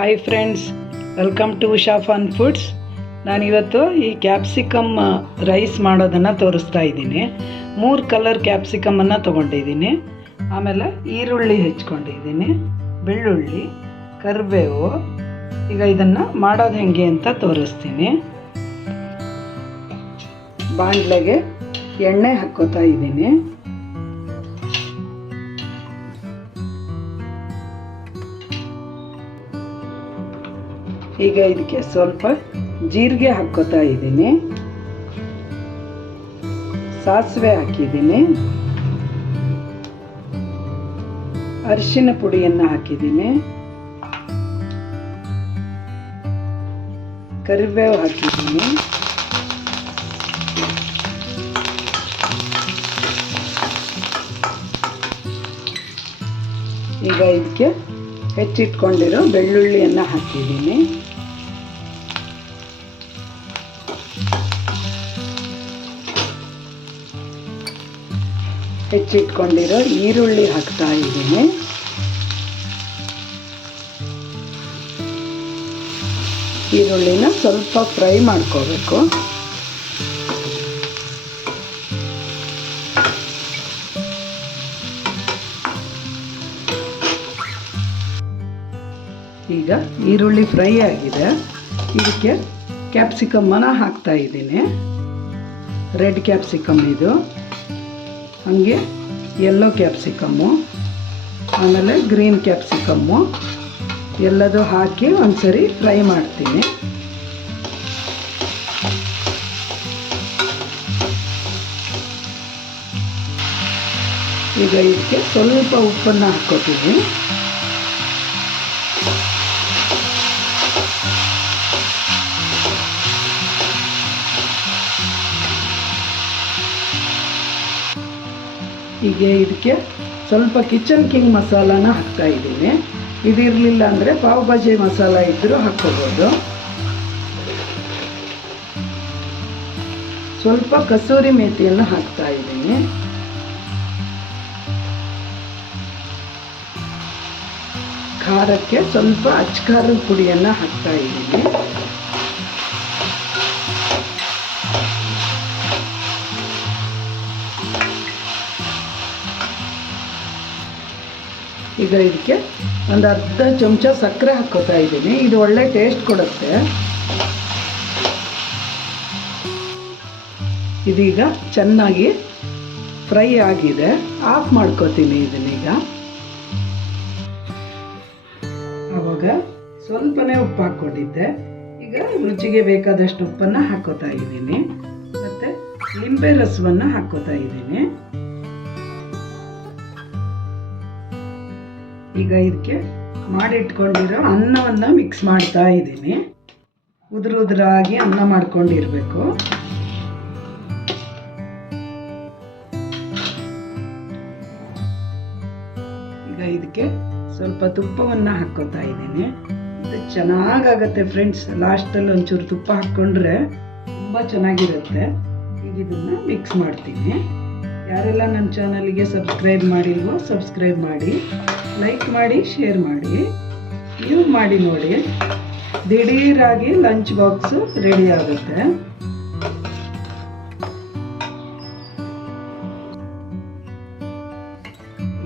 Hi friends, welcome to Usha fun foods. ನಾನಿವತ್ತು ಈ capsicum rice ಮಾಡೋದನ್ನು ತೋರಿಸ್ತಾ ಇದ್ದೀನಿ. 3 ಕಲರ್ ಕ್ಯಾಪ್ಸಿಕಮನ್ನು ತೊಗೊಂಡಿದ್ದೀನಿ. ಆಮೇಲೆ ಈರುಳ್ಳಿ ಹೆಚ್ಕೊಂಡಿದ್ದೀನಿ, ಬೆಳ್ಳುಳ್ಳಿ, ಕರಿಬೇವು. ಈಗ ಇದನ್ನು ಮಾಡೋದು ಹೆಂಗೆ ಅಂತ ತೋರಿಸ್ತೀನಿ. ಬಾಣಲೆಗೆ ಎಣ್ಣೆ ಹಾಕ್ಕೋತಾ ಇದ್ದೀನಿ. ಈಗ ಇದಕ್ಕೆ ಸ್ವಲ್ಪ ಜೀರಿಗೆ ಹಾಕ್ಕೋತಾ ಇದ್ದೀನಿ, ಸಾಸಿವೆ ಹಾಕಿದ್ದೀನಿ, ಅರಿಶಿನ ಪುಡಿಯನ್ನು ಹಾಕಿದ್ದೀನಿ, ಕರಿಬೇವು ಹಾಕಿದ್ದೀನಿ, ಈಗ ಇದಕ್ಕೆ ಹೆಚ್ಚಿಟ್ಕೊಂಡಿರೋ ಬೆಳ್ಳುಳ್ಳಿಯನ್ನು ಹಾಕಿದ್ದೀನಿ. ಹೆಚ್ಚಿಟ್ಕೊಂಡಿರೋ ಈರುಳ್ಳಿ ಹಾಕ್ತಾ ಇದ್ದೀನಿ. ಈರುಳ್ಳಿನ ಸ್ವಲ್ಪ ಫ್ರೈ ಮಾಡ್ಕೋಬೇಕು. ಈಗ ಈರುಳ್ಳಿ ಫ್ರೈ ಆಗಿದೆ. ಇದಕ್ಕೆ ಕ್ಯಾಪ್ಸಿಕಮ್ಮನ್ನು ಹಾಕ್ತಾ ಇದ್ದೀನಿ. ರೆಡ್ ಕ್ಯಾಪ್ಸಿಕಮ್ ಇದು, ಹಾಗೆ ಯೆಲ್ಲೋ ಕ್ಯಾಪ್ಸಿಕಮ್ಮು, ಆಮೇಲೆ ಗ್ರೀನ್ ಕ್ಯಾಪ್ಸಿಕಮ್ಮು ಎಲ್ಲದೂ ಹಾಕಿ ಒಂದ್ಸರಿ ಫ್ರೈ ಮಾಡ್ತೀನಿ. ಈಗ ಇದಕ್ಕೆ ಸ್ವಲ್ಪ ಉಪ್ಪನ್ನು ಹಾಕ್ಕೋತೀನಿ. ಈಗ ಇದಕ್ಕೆ ಸ್ವಲ್ಪ ಕಿಚನ್ ಕಿಂಗ್ ಮಸಾಲಾನ ಹಾಕ್ತಾ ಇದ್ದೀನಿ. ಇದಿರಲಿಲ್ಲ ಅಂದರೆ ಪಾವ್ ಭಾಜಿ ಮಸಾಲ ಇದ್ದರೂ ಹಾಕ್ಕೋಬೋದು. ಸ್ವಲ್ಪ ಕಸೂರಿ ಮೇಥಿಯನ್ನು ಹಾಕ್ತಾ ಇದ್ದೀನಿ. ಖಾರಕ್ಕೆ ಸ್ವಲ್ಪ ಅಚ್ಕಾರದ ಪುಡಿಯನ್ನು ಹಾಕ್ತಾ ಇದ್ದೀನಿ. ಈಗ ಇದಕ್ಕೆ ಒಂದು ಅರ್ಧ ಚಮಚ ಸಕ್ಕರೆ ಹಾಕ್ಕೋತಾ ಇದ್ದೀನಿ. ಇದು ಒಳ್ಳೆ ಟೇಸ್ಟ್ ಕೊಡುತ್ತೆ. ಇದೀಗ ಚೆನ್ನಾಗಿ ಫ್ರೈ ಆಗಿದೆ. ಆಫ್ ಮಾಡ್ಕೋತೀನಿ ಇದನ್ನೀಗ. ಆವಾಗ ಸ್ವಲ್ಪನೇ ಉಪ್ಪು ಹಾಕ್ಕೊಂಡಿದ್ದೆ. ಈಗ ರುಚಿಗೆ ಬೇಕಾದಷ್ಟು ಉಪ್ಪನ್ನು ಹಾಕ್ಕೋತಾ ಇದ್ದೀನಿ. ಮತ್ತು ಲಿಂಬೆ ರಸವನ್ನು ಹಾಕ್ಕೋತಾ ಇದ್ದೀನಿ. ಈಗ ಇದಕ್ಕೆ ಮಾಡಿಟ್ಕೊಂಡಿರೋ ಅನ್ನವನ್ನು ಮಿಕ್ಸ್ ಮಾಡ್ತಾ ಇದ್ದೀನಿ. ಉದುರಾಗಿ ಅನ್ನ ಮಾಡ್ಕೊಂಡಿರ್ಬೇಕು. ಈಗ ಇದಕ್ಕೆ ಸ್ವಲ್ಪ ತುಪ್ಪವನ್ನು ಹಾಕ್ಕೋತಾ ಇದ್ದೀನಿ. ಇದು ಚೆನ್ನಾಗಾಗತ್ತೆ ಫ್ರೆಂಡ್ಸ್. ಲಾಸ್ಟಲ್ಲಿ ಒಂಚೂರು ತುಪ್ಪ ಹಾಕ್ಕೊಂಡ್ರೆ ತುಂಬ ಚೆನ್ನಾಗಿರುತ್ತೆ. ಈಗ ಇದನ್ನು ಮಿಕ್ಸ್ ಮಾಡ್ತೀನಿ. ಯಾರೆಲ್ಲ ನನ್ನ ಚಾನಲ್ಗೆ ಸಬ್ಸ್ಕ್ರೈಬ್ ಮಾಡಿಲ್ವೋ ಸಬ್ಸ್ಕ್ರೈಬ್ ಮಾಡಿ, ಲೈಕ್ ಮಾಡಿ, ಶೇರ್ ಮಾಡಿ. ನೀವು ಮಾಡಿ ನೋಡಿ. ದಿಢೀರಾಗಿ ಲಂಚ್ ಬಾಕ್ಸು ರೆಡಿ ಆಗುತ್ತೆ.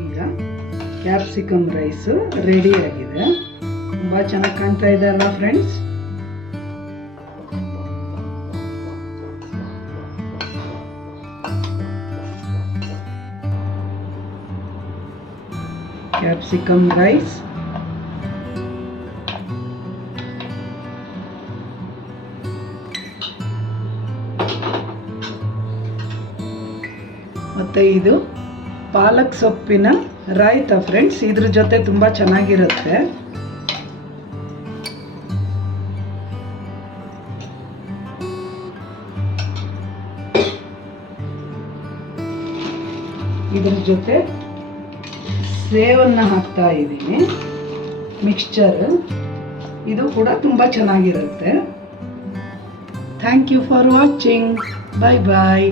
ಈಗ ಕ್ಯಾಪ್ಸಿಕಮ್ ರೈಸು ರೆಡಿ ಆಗಿದೆ. ತುಂಬ ಚೆನ್ನಾಗಿ ಕಾಣ್ತಾ ಇದೆ ಅಲ್ಲ ಫ್ರೆಂಡ್ಸ್? ಕ್ಯಾಪ್ಸಿಕಮ್ ರೈಸ್ ಮತ್ತು ಇದು ಪಾಲಕ್ ಸೊಪ್ಪಿನ ರಾಯ್ತ ಫ್ರೆಂಡ್ಸ್. ಇದ್ರ ಜೊತೆ ತುಂಬ ಚೆನ್ನಾಗಿರುತ್ತೆ. ಇದ್ರ ಜೊತೆ ಸೇವನ್ನು ಹಾಕ್ತಾ ಇದ್ದೀನಿ, ಮಿಕ್ಸ್ಚರ್. ಇದು ಕೂಡ ತುಂಬ ಚೆನ್ನಾಗಿರುತ್ತೆ. Thank you for watching. Bye bye.